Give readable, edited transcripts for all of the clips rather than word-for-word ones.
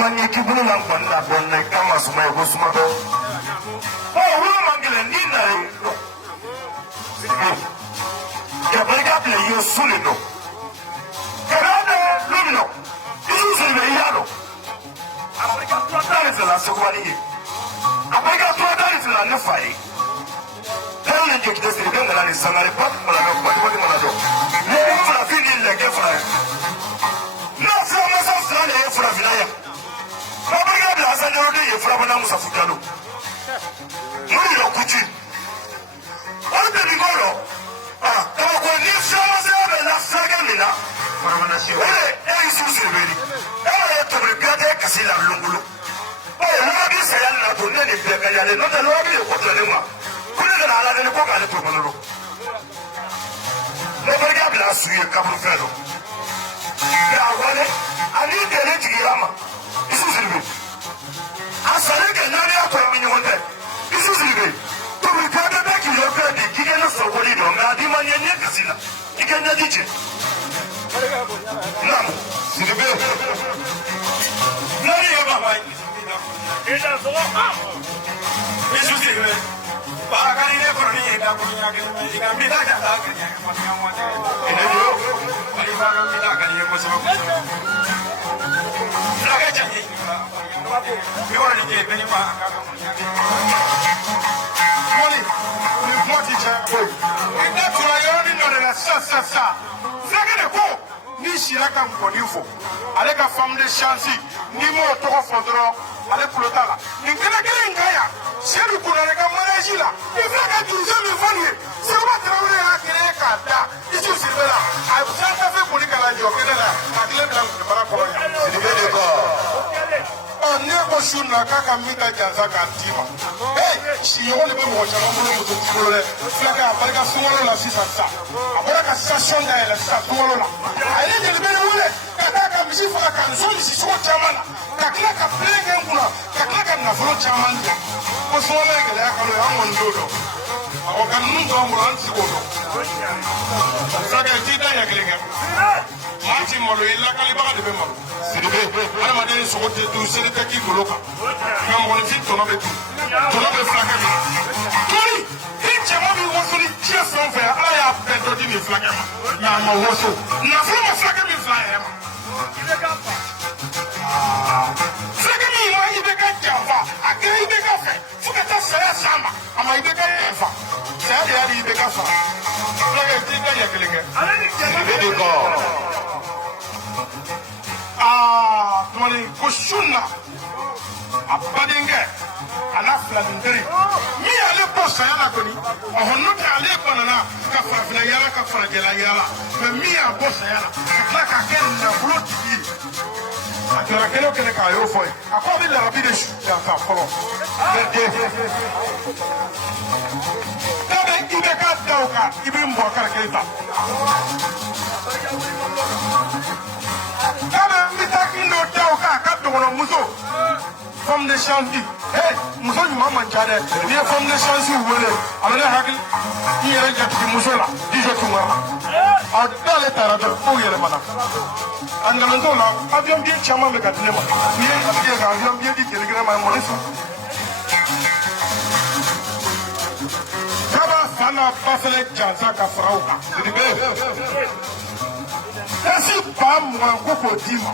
mani kibulu na kwanda bonne kama suma yego suma do oh wo mangele ni na ya barka ple yo sulido kada lumino isu sebe yalo afrika totale de la sekwani afrika totale de la nefai tele je kidesi de la ni sangare pat mala no pat mala do ne fra fini le ke fra no fra masa fra le fra vinaya afrika de la sanjoro de fra bana musa fukalo muri yo kuchi ande ni golo kama kwa ni fra masa be la saga mina farmana shi ole isu sirbeli brigade kasila lungulu oye lobi sayal na to ne be kanyale no de lobi ko to le ma kule na ala ne ko kale to manoro le brigade la suye kabru felo ya wale ani de ne tigirama isu sirbe asale ke nani akwa mi nyonde isu sirbe to brigade be ki yo ka di kige no so woli do na di manye ne kasila kige ne dije nam sirbe nani ya baba ida so isu sirbe ba ka ni ne ko ni da ko nya ke ni ga mi da ja da ke nya ko nya mo te ene yo ali ba ga mi da ka ni ko so ko la ga ja ni mi wa ni ke be ni ba ka ko nya ke moni ni mo ti ja ko ida tura yo ni no de la sa zagere ko ni shiraka mkonifo ale ka femme de chance ni mo to ko fondro ale kulotala ni kena ngaya sheru kuna ka manaji la ifaka tuzo mi fani se wa traure ya kire ka da isu sirbela ai buta fe kuli kala jo kena la akile bla bara ko ya sirbe ko ne ko shuna kaka mika jaza ka ntima si yo le be mo chama mo mo to tiro le flaka barka sumolo la sisa sa abora ka station da la sa sumolo la ale je le be wole kaka misi fa ka so si so chama la kakila ka plenge ngula kakila ka na folo chama nda ko so le ga ya ka lo ya mo ndodo o kan nun do mo ran si ko do saka ti da ya klinga mati mo lo illa ka li ba de be mo siribe ala ma de so ko te tu siri ka ki goloka ka mo ni to no be tu to no be flaka mi tori hinche mo bi wo so ni tia so fe ala ya pe do di ni flaka na ma wo so na fo mo flaka mi flaka ma ibe ka fa flaka mi ma ibe ka java akere ibe ka fe fuka ta sere samba ama ibe ka fa se ya ibe ka fa flaka ti ka ya kelenge ala ni ibe ko tumani ko sunna abadenge ala flandiri mi ale posa yala koni ohonno ta ale konana ka farafina yala ka farajela yala me mi a posa yala la ka ken na floti akira kele kele ka yo foi akobi la rabi de shu ya fa folo de tabe ibe ka dauka ibe mbo kala kelita kana mitaki ndo dauka ka dono muso femme de chance muso ɲuman man ca dɛ n'i ye femme de chance wele a bɛ ne hakili i yɛrɛ jatigi muso la dijo tunga a dale taara dɔrɔn fo yɛlɛmana a nkalonto la avion bien caman bɛ ka di ne ma n'i ye a tigi ka avion bien di kelegele ma mɔni sɔn kaba fa n'a ba fɛnɛ jansa ka fara o kan sidibe esi ba mugan ko k'o d'i ma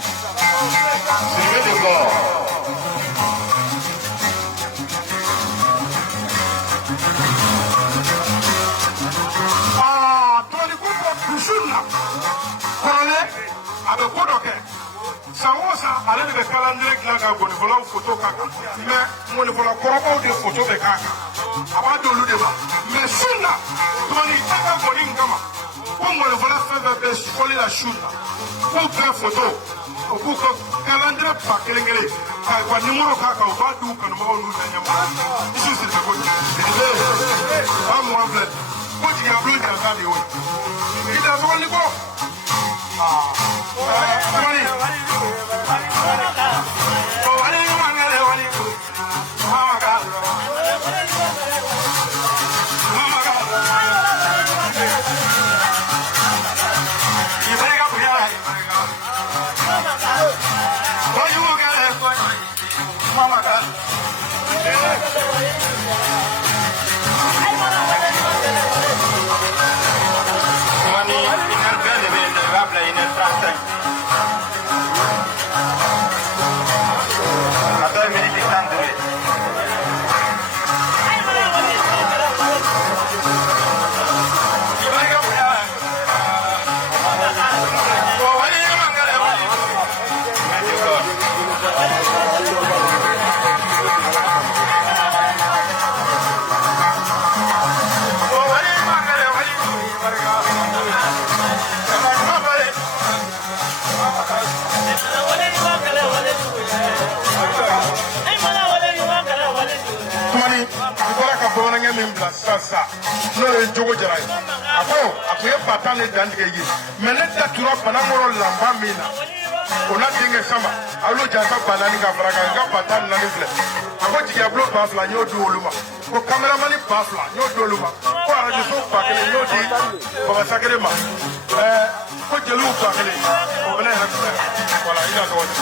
sidibe de bɔ. Sunna kɔrɔlen a bɛ ko dɔ kɛ san o san ale de bɛ calendrier dilan ka gɔnifɔlaw foto k'a kan mais gɔnifɔla kɔrɔbaw de foto bɛ k'a kan a b'a di olu de ma mais sunna tɔni ta ka gɔni in kama ko gɔnifɔla fɛn fɛn bɛ fɔli la sunna k'u bɛɛ foto o k'u ka calendrier ba kelen kelen ka u ka numéro k'a kan u b'a di u kanubagaw n'u ɲɛmɔgɔ isu siribe ko ba mugan filɛ ko jigiya bulon jansa de y'o ye. Ida sokoni ko wali wali mangale wali mama ibrega buya wali mangale bila 1h35. Attends, minute 32. Sasa no ye jogo jara ye a ko ye batan ne dantigɛ ye mais ne da tura banangɔrɔ lamba min na o na denkɛ sama olu jansa ba naani ka fara kan n ka batan naani filɛ a ko jigiyabulo ba fila n y'o di olu ma ko kameramani ba fila n y'o di olu ma ko arajoso ba kelen n y'o di babasa kelen ma ko jeliw ba kelen o bɛ ne yɛrɛ filɛ voilà i ka tɔgɔ di.